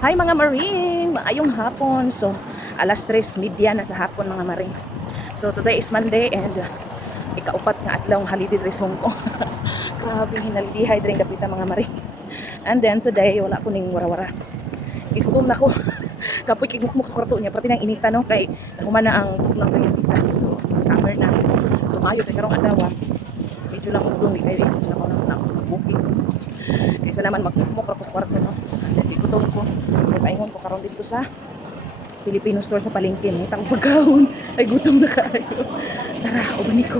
Hi mga maring! Maayong hapon. So, alas 3:30 na sa hapon mga maring. So, today is Monday and ikaupat nga adlaw holiday dress Hong Kong. Grabe hinalidihay dring dapita mga maring. And then today, wala ko ning wara-wara. Igutom na ko. Kapoy kigmukmuk sa kwarto niya. Pati nang inita no kay human na ang tuklang kayita. So, summer na. So, mayo kay karong adlaw. Medyo lang udong di kay rin. So, ako na booking. Kaysa naman magmukmuk ako sa kwarto no. Gutom ko. So, paingon ko karon dito sa Filipino store sa palengke. May tang pagkaon. Ay, gutom na kaayo. Tara, ubani ko.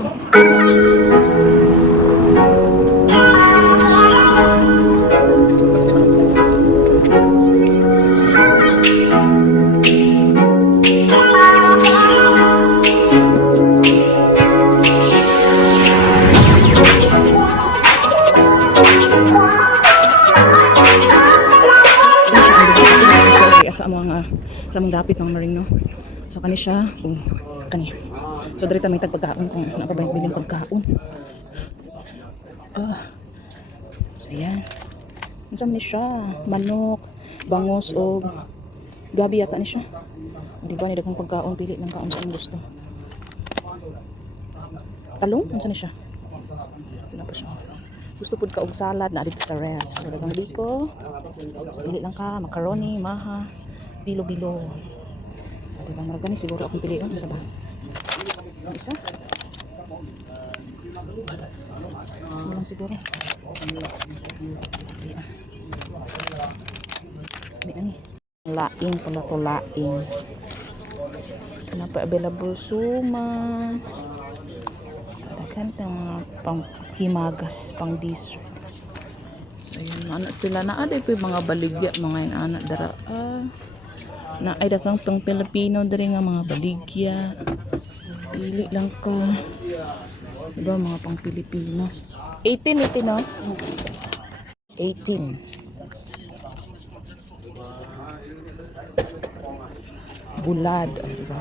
Sa mong dapit ng maring no. So kani siya kani. So diri ta may tagpagkaon kung napabay biling pagkaon. So yan. Unsa man ni siya? Manok, bangos o gabi yata ni siya. Di ba ni daghang pagkaon pili ng kaon sa imong gusto. Talong unsa ni siya? Sino pa siya? Gusto pud ka og salad na dito sa red. So daghang biko. So pili lang ka macaroni, maha. Bilo-bilo. Ate bang maragani siguro akong piliin sa ba? Ang isa? Ano lang siguro? Hindi ani. Laing pala to laing. Sana pa available suman. Ada kan mga pang himagas, pang dessert. So yun, anak sila na ada pa mga baligya, mga anak dara. Na ay dakang pang Pilipino diri nga mga baligya. Pili lang ka. Diba mga pang Pilipino. 18 ito no? 18. Bulad. Diba?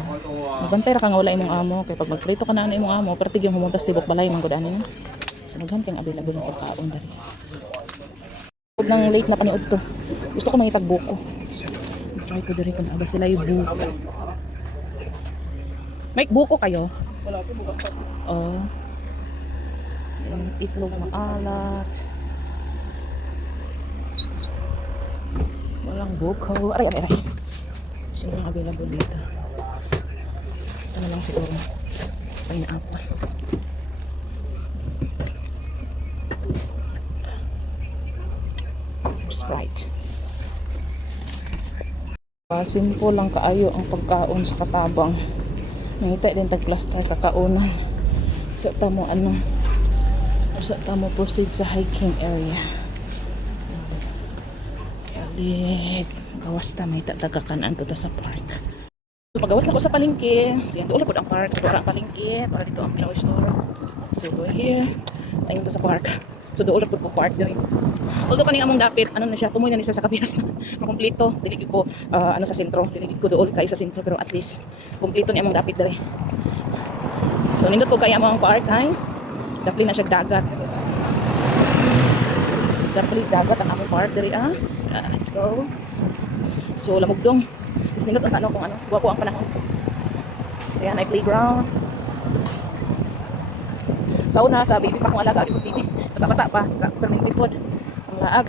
Magbantay ra ka nga wala imong amo. Kaya pag magprito ka na imong amo, pertig yung humuntas tibok balay manggod ani no? So naghan kang available ng pagkaon diri. Huwag nang late na paniod to. Gusto ko mangipagbuko. Try ko diri kung aba sila yung buko. May buko kayo? Wala po bukas. Itlog maalat. Walang buko. Aray. Sino ang available dito? Ito na lang siguro. Pineapple. Sprite. Simple lang kaayo ang pagkaon sa katabang. Nangita din tag-plaster kakaunan. Sa tamo sa tamo proceed sa hiking area. Balik. Gawas ta may tatagakan to sa park. So pagawas na ko sa palengke. So yan doon po ang park. So ang palengke para dito ang Pinoy store. So go here. Ayun to sa park. So doon po ko park diri. Although kaning among dapit, ano na siya, tumoy na ni sa kapihas na makumpleto. Dili ko sa sentro, dili ko dool kayo sa sentro pero at least kumpleto ni among dapit diri. So nindot ko kay among park hay. Dapli na siya dagat. Dapli dagat ang among park diri let's go. So lamugdong. Is nindot ang tanong kung ano, kuha ko ang panahon. So yan ay playground. Sa una, sa baby pa akong alaga, di ko TV. Bata-bata pa, permanent lipod. Ang laag.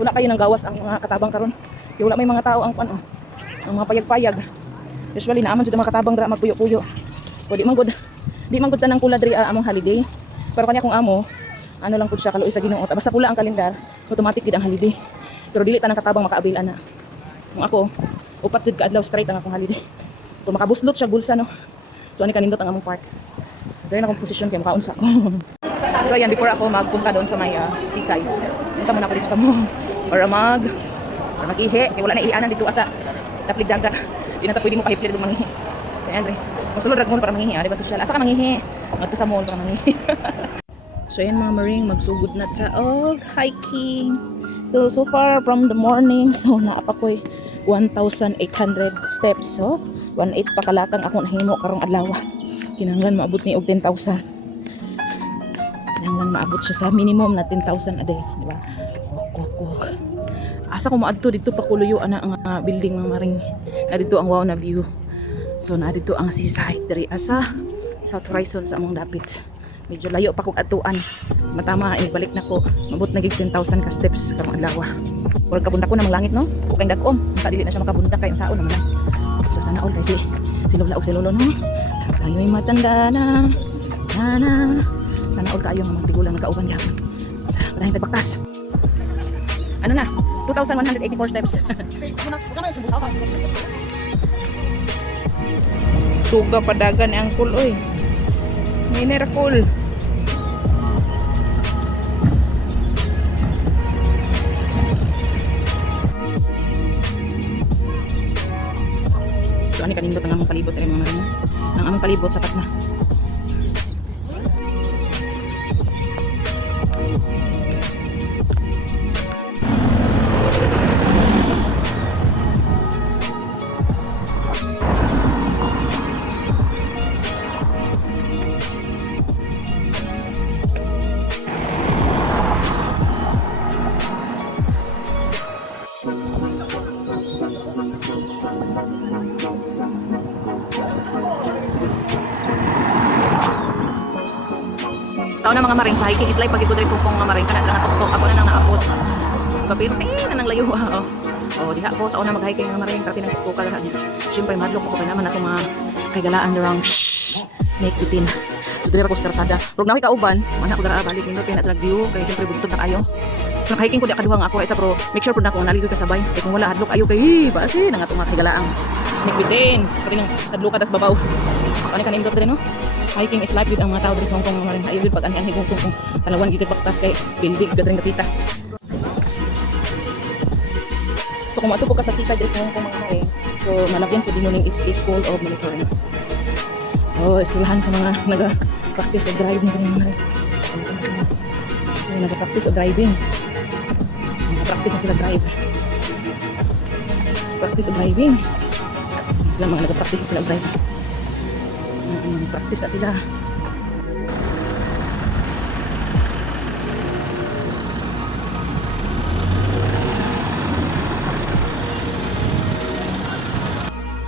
Wala kayo ng gawas ang mga katabang karon. Kaya wala may mga tao ang ang mga payag-payag. Usually, naaman dyan mga katabang dra magpuyo-puyo. O di man good tanang pula diri among holiday. Pero kanya kung amo, ano lang pud siya kaluoy sa Ginoo. Basta pula ang kalendar, automatic gid ang holiday. Pero dili tanang katabang makaabil ana. Kung ako, upat jud ka adlaw straight ang akong holiday. Kung makabuslot siya bulsa no. So ani kanindot ang among park. Dahil akong posisyon kaya makaunsa ko. So ayan, before ako magpunta doon sa may seaside, punta muna ako dito sa mall. Or mag-ihi. Kaya wala na ihianan dito asa taplig dagat. Di na ta pwede mo kahipli dito mangihi. Kaya Andre, magsulod rag mall para mangihi. Di ba social? Asa ka mangihi? Magto sa mall para mangihi. So ayan mga maring, magsugod na ta hiking. So far from the morning, so naapa ko 1,800 steps. So 1,800 pa kalakang ako nahimo karong adlaw. Kinahanglan maabot ni og 10,000. Kinahanglan maabot siya sa minimum na 10,000 a day, di ba? ko. Asa ko maadto dito pa kuluyo ana ang building mga maring. Na dito ang wow na view. So na dito ang seaside diri asa South Horizon sa among dapit. Medyo layo pa kog atuan. Matama balik na ko. Mabot na gig 10,000 ka steps karong adlaw. Wala kabundak ko namang langit no. Kung dakom, dili na siya makabundak kay ang tao naman. So sana all kasi sinula og sinulo no. Tayo'y matanda na. Na. Sana all kayo nga magtigulang nagkauban gyapon. Wala tayong baktas. Ano na? 2,184 steps. Tuga padagan ang cool oy. Miracle. So ani kanindot ang among palibot ay mga marin. Ang among palibot sapat na. Tao na mga maring sa hiking is life pag ikudre sumpong mga maring kana lang atok ako na nang naabot. Papirte na nang layo oh. Oh diha ko sa una mag-hiking mga maring kasi nang tukok ka niya. Syempre madlok ko pa naman ato mga kagalaan darang snake bitin. So dire ako sa karsada. Rog na kauban, mana ko dara balik nindot na drag view kay syempre bugtod na kayo. So hiking ko di kaduha nga ako isa pero make sure pud na ko naligo ka sabay. Kay kung wala hadlok ayo kay basi nang ato mga kagalaang snake bitin. Kani nang hadlok ka tas babaw. Kani kanindot dire no. Hiking is life with ang mga tao diri sa Hong Kong mga rin ayud pag ang higong kung talawan gigit baktas kay building gadring kapita. So kung ato po ka sa seaside diri sa Hong Kong mga rin, so malagyan po din ning it's the school of military. So eskwelahan sa mga naga-practice of driving diri mga rin. So naga-practice of driving. Naga-practice na sila drive. Practice of driving. Sila mga naga-practice na sila drive. Practice na sila.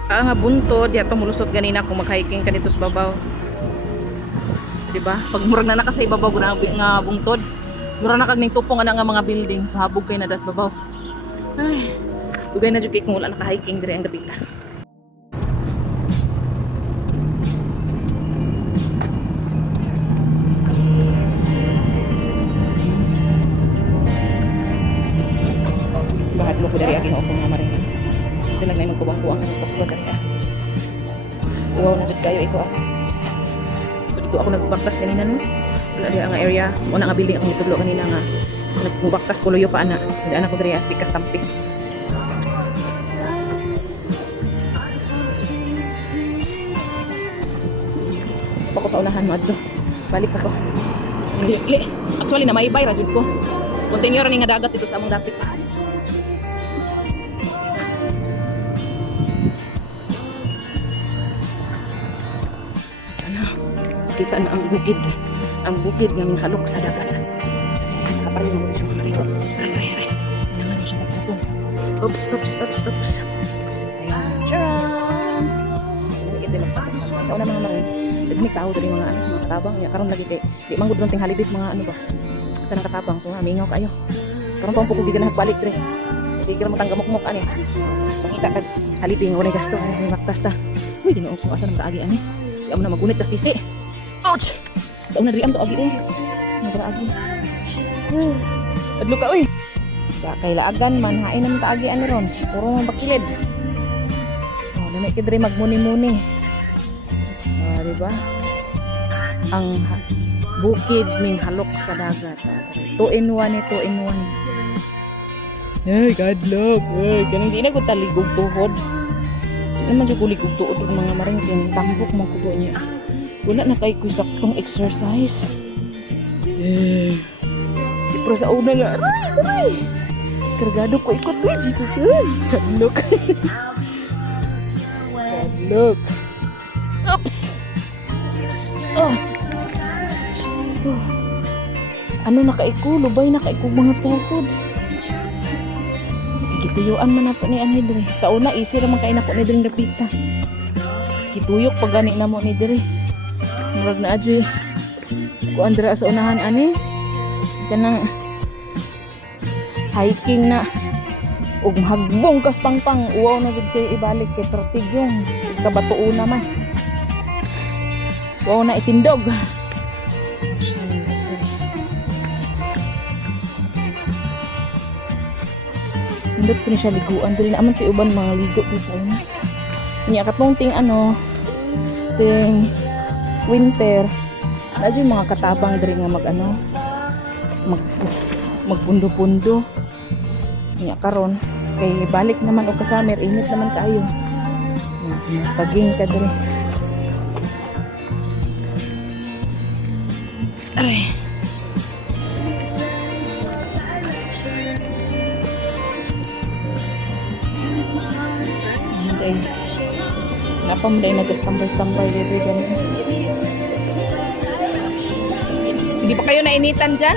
Nga buntod yato mulusot ganina kung mag-hiking ka dito sa babaw. Diba? Pag murag na nakasay babaw nga bungtod, murag na kag ning tupong ana nga mga building so habog kay na das babaw. Ay, dugay na jud kay kung wala naka-hiking diri ang dapita. Bahadlo ko dari agin ako mga maring. Kasi lang na yung magkuwang-kuwang ng kapwa dari Wow na jud kayo iko ako. So dito ako nagbaktas kanina no. Wala di ang area, una nga building akong gitudlo kanina nga. Nagbaktas ko luyo pa ana. So di ana ko dari speak stamping. So pa ko sa unahan mo adto. Balik ako. Actually na may bay ra jud ko. Container ni nga dagat dito sa among dapit. Sana kita na ang bukid nga halok sa dagat. So kapari mo rin siya mga rin. Re. Nangan siya na po. Oops. Ayan. Charan! Sa una mga marin. Dagmig tao dali mga mga katabang. Karon lagi kay di manggod ng holidays mga ano ba. Tanang katabang so mingaw kayo. Karon pa po gigan balik dre. Sige ra mo tang gamok-mok ani. Mangita kag holiday nga walay gasto ay maktas ta. Uy Ginoo ko asa nang kaagi ani. Di amo na magunit tas pisi. Ouch. Sa una diri am to agi din. Nabara agi. Adlo ka uy. Sa kailaagan man hain man ta agi ani ron. Puro man bakilid. Oh, dili kay diri magmuni-muni. Di ba? Ang bukid ming halok sa dagat. 2 in 1 ito in 1. Ay, kadlok. Ay, kanang di na ko taligog tuhod. Di naman siya kuligog tuhod ng mga maring kung tambok mga kubo niya. Wala na kay kusaktong exercise. Pero sa una nga, aray! Kargado ko ikot. Uy, Jesus! Ay, kadlok. Kadlok. Oops! Oh. Ano na kaiku, lubay na kaiku mga tuhod. Gituyuan man nato ni ani dire. Sa una easy ra man kay nako ni dire pizza. Gituyok pag gani na mo ni dire. Murag na adyo. Kuan dira sa unahan ani. Kanang hiking na ug hagbong kas pangpang uwaw na jud kay ibalik kay pertig yung kabatuo naman. Wow na itindog. Nindot po ni siya liguan. Dili naman tayo uban mga ligo ko sa una. Niya katong ting ting winter. Nadyo mga katabang diri nga magpundo-pundo. Niya karon kay balik naman o kasamer init naman kayo. Paging ka diri. Aray. Okay. Napamuday nag-stambay-stambay dito ganun. Hindi pa kayo nainitan dyan?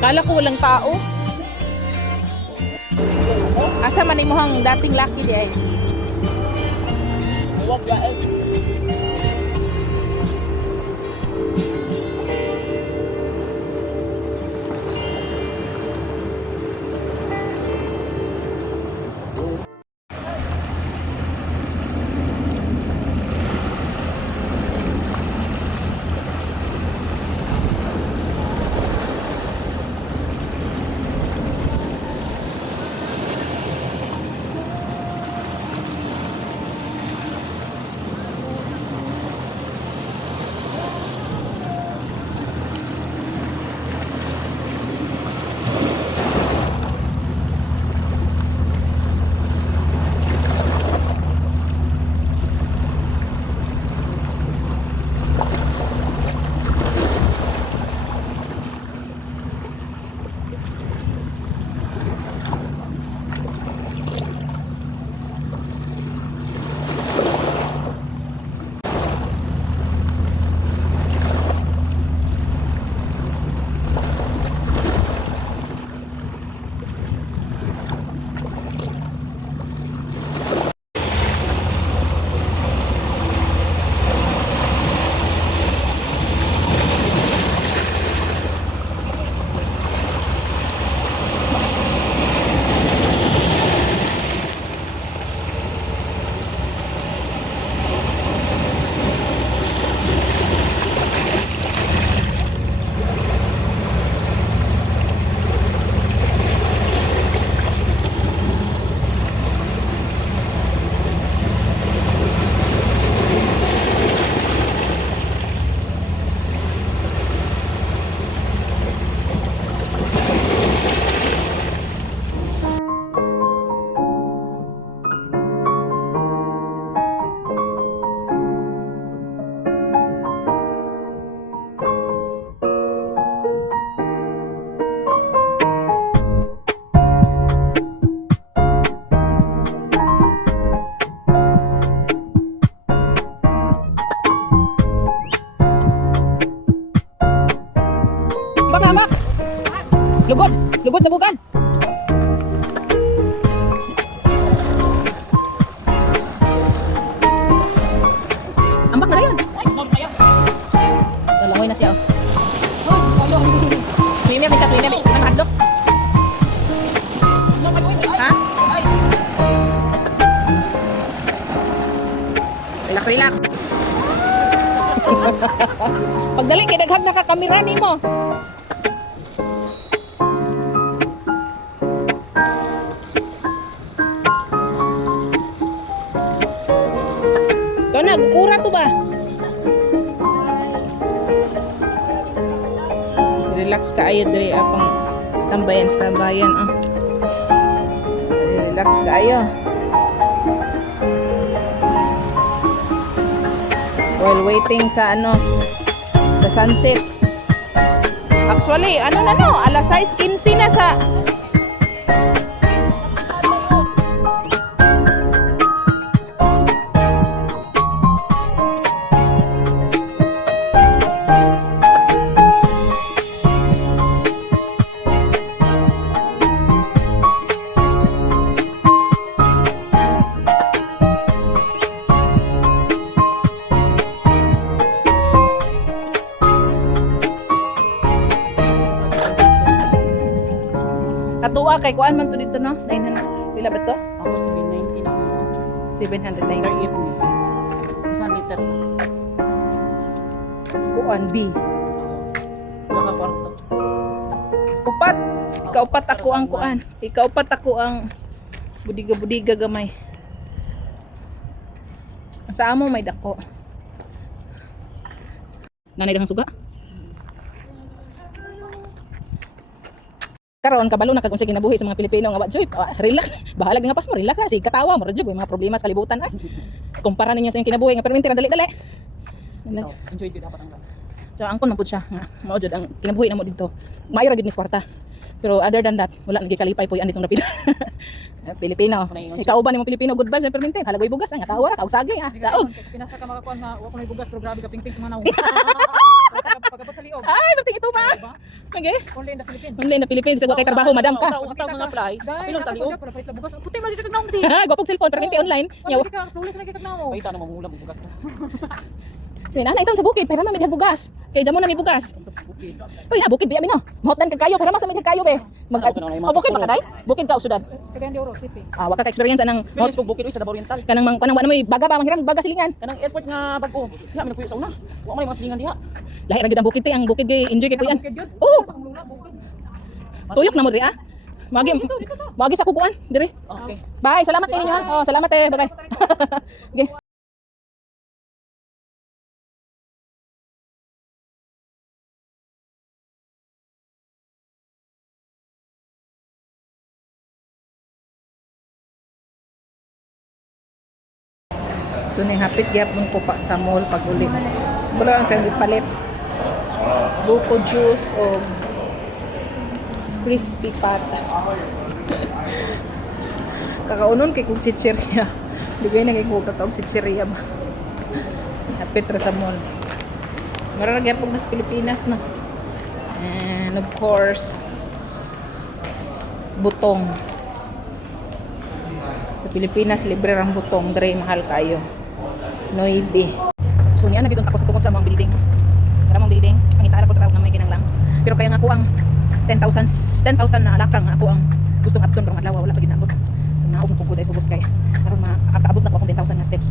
Kala ko walang tao. Asa man imuhang dating laki di ay? Wag ba eh? Lugod! Lugod sa bugan! Ambak na yun! Lalangoy na siya. Swimmer, may sa swimmer. May mahadlok. Ha? Relax, relax. Pagdali, kidaghag na kakamera ni mo. Ito na, gukura to ba? Relax ka ayo diri apang stambayan ah. Relax ka ayo. While waiting sa the sunset. Actually, alas 6:15 na sa kay kuan man to dito no. 900. Pila ba to? Ako 790 na ako. 790. 38 ni. Isang liter na. Kuan B. Naka kwarto. Upat. Ikaupat ako ang kuan. Ikaupat ako ang budiga-budiga gamay. Sa amo may dako. Nanay dang suga. Karon kabalo na kag unsay kinabuhi sa mga Pilipino nga joy, relax. Bahalag nga pas mo, relax si katawa mo radyo mga problema sa kalibutan ay. Kumpara ninyo sa inyong kinabuhi nga perminti ra dali-dali. Enjoy din dapat ang. So angkon man pud siya nga mao jud ang kinabuhi namo dito. Maayo ra gid ni kwarta. Pero other than that, wala nagikalipay po yan ditong rapid. Pilipino. Ikaw ba ni mo Pilipino good vibes sa perminti? Halagoy bugas nga tawa ra kausagi ha. Daog. Pinasa ka makakuan nga wa ko may bugas pero grabe ka pingping mga naw. Pagabot sa liog. Ay, pagting ito pa. Okay. Only in the Philippines. Only na Philippines, sa kay trabaho madam ka. Utang mga fly. Pilong taliog. Para pait bugas. Puti magiging naong di. Ha, gopog cellphone perminti online. Nyaw. Wala ka tulis na kikag naong. Pait na mamulam bugas ka. Ni nana itam sa bukid, pero may bugas. Kay jamo na may bugas. Uy, na bukid biya mi no. Mahotan kag kayo, pero mas may kayo be. Mag bukid ba kaday? Bukid ka usudad. Cagayan de Oro City. Waka ka experience anang Bilis pug bukid sa Davao Oriental. kanang mang panang wala may baga ba manghirang baga silingan. Kanang airport nga bag-o. Nga may nagpuyo sa una. Wa may mga silingan diha. Lahi ra gid ang bukid ang bukid kay enjoy kay puyan. Oo. Oo. Tuyok na mo diri ah. Magi sa kukuan diri. Okay. Bye, salamat kayo ninyo. Oh, salamat eh. Bye-bye. Okay. So ni hapit gyapon ko pa sa mall pag uli. Wala lang sa gipalit. Buko juice o crispy pat. Kakaunon kay kung chichirya. Digay na kay kung kakaong chichirya ba. Hapit ra sa mall. Marag gyapon nas Pilipinas na. And of course, butong. Sa Pilipinas, libre rang butong. Dre, mahal kayo. Noibe. So niya, nagidon tapos tungkol sa mga building. Karamang building. Pangitara ko taraw na may kinanglang. Pero kaya nga ako ang 10,000 na alakang ako ang gustong abton karong adlaw. Wala pa ginabot. So naog mo po dahil subos kaya. Karon makakaabot na ko akong 10,000 na steps.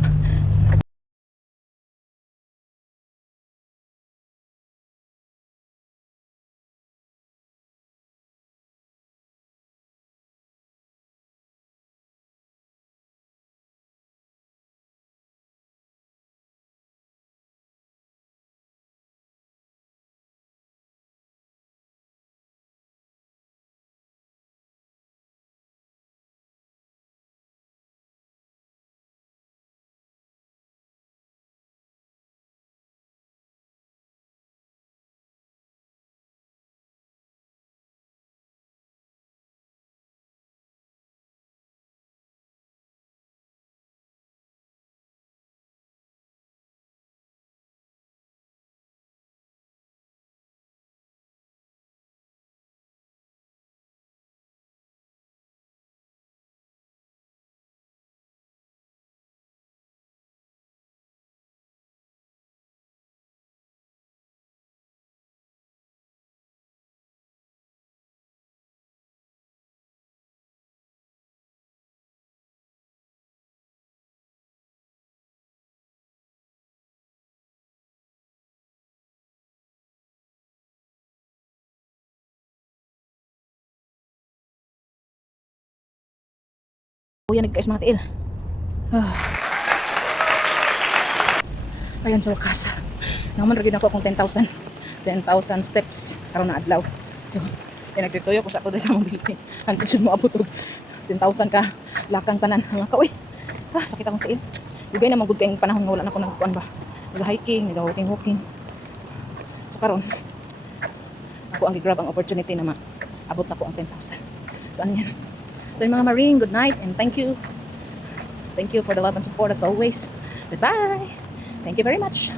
Kuya nagkais mga tiil. Ayan sa wakas. Naman rin ako akong 10,000 steps karon na adlaw. So, nagtituyo ko sa ako sa mga building. Hanggang siya mo abot 10,000 ka lakang tanan. Mga kaoy. Sakit akong tiil. Ibay na magud kayong panahon nga wala na ko nagkuan ba. Nag-hiking, nag-walking. So karon ako ang gi-grab ang opportunity na maabot na ko ang 10,000. So ano yan? So mga Marine, good night and thank you. Thank you for the love and support as always. Goodbye. Thank you very much.